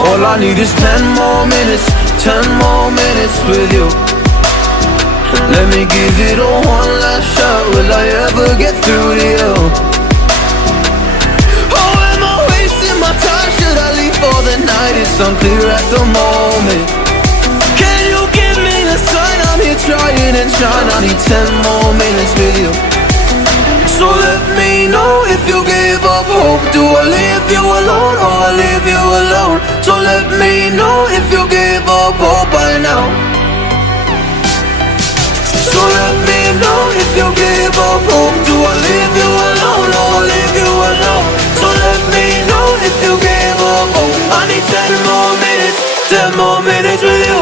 All I need is 10 more minutes, 10 more minutes with you. Let me give it a one last shot. Will I ever get through to you? Oh, am I wasting my time? Should I leave for the night? It's unclear at the moment. Can you give me a sign? I'm here trying and trying. I need 10 more minutes with you. So let me know if you give up hope. Do I leave you alone or I leave you alone? So let me know if you give up hope by now. So let me know if you give up hope. Do I leave you alone or I leave you alone? So let me know if you give up hope. I need 10 more minutes, 10 more minutes with you.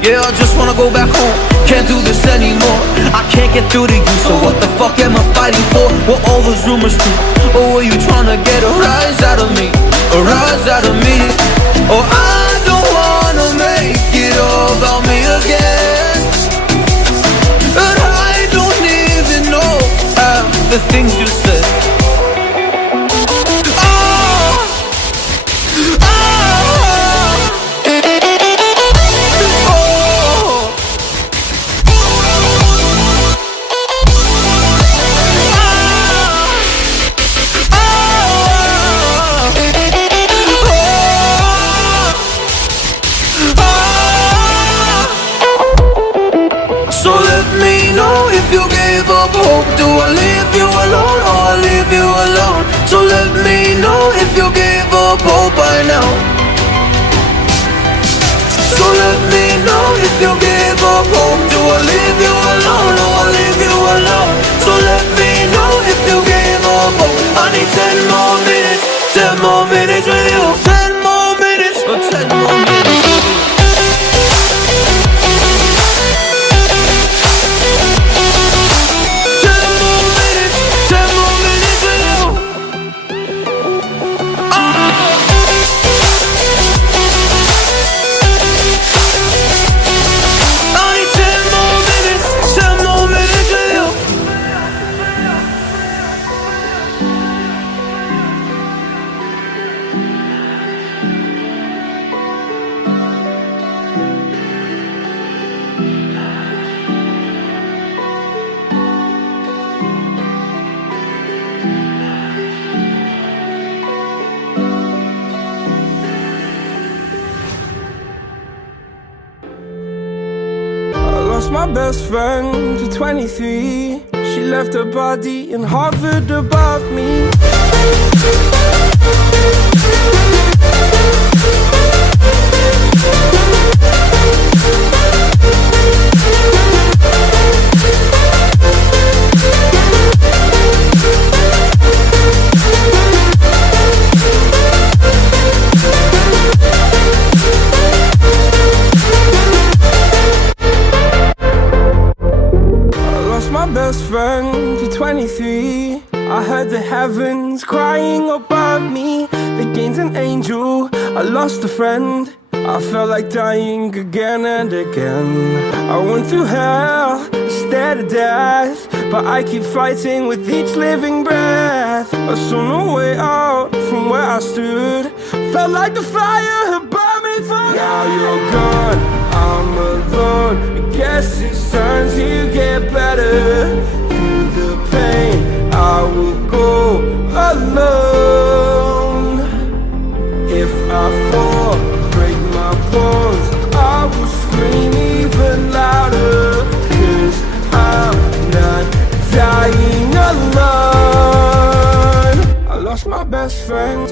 Yeah, I just wanna go back home. Can't do this anymore. I can't get through to you, so what the fuck am I fighting for? Were all those rumors true? Or were you trying to get a rise out of me? A rise out of me? Or I don't wanna make it all about me again. And I don't even know half the things you said. If you give up hope, do I leave you alone or I leave you alone? So let me know if you give up hope by now. So let me know if you give up hope. Do I leave you alone or I leave you alone? So let me know if you give up hope. I need 10 more minutes, 10 more minutes with you. 10 more minutes, or 10 more minutes with you. My best friend to 23. She left her body and hovered above me. Best friend to 23. I heard the heavens crying above me. They gained an angel, I lost a friend. I felt like dying again and again. I went through hell, stared at death, but I keep fighting with each living breath. I saw no way out from where I stood. Felt like the fire had burned me through. Now you're gone, I'm alone. I guess it's time to get better. Through the pain, I will go alone. If I fall, break my bones, I will scream even louder. 'Cause I'm not dying alone. I lost my best friend.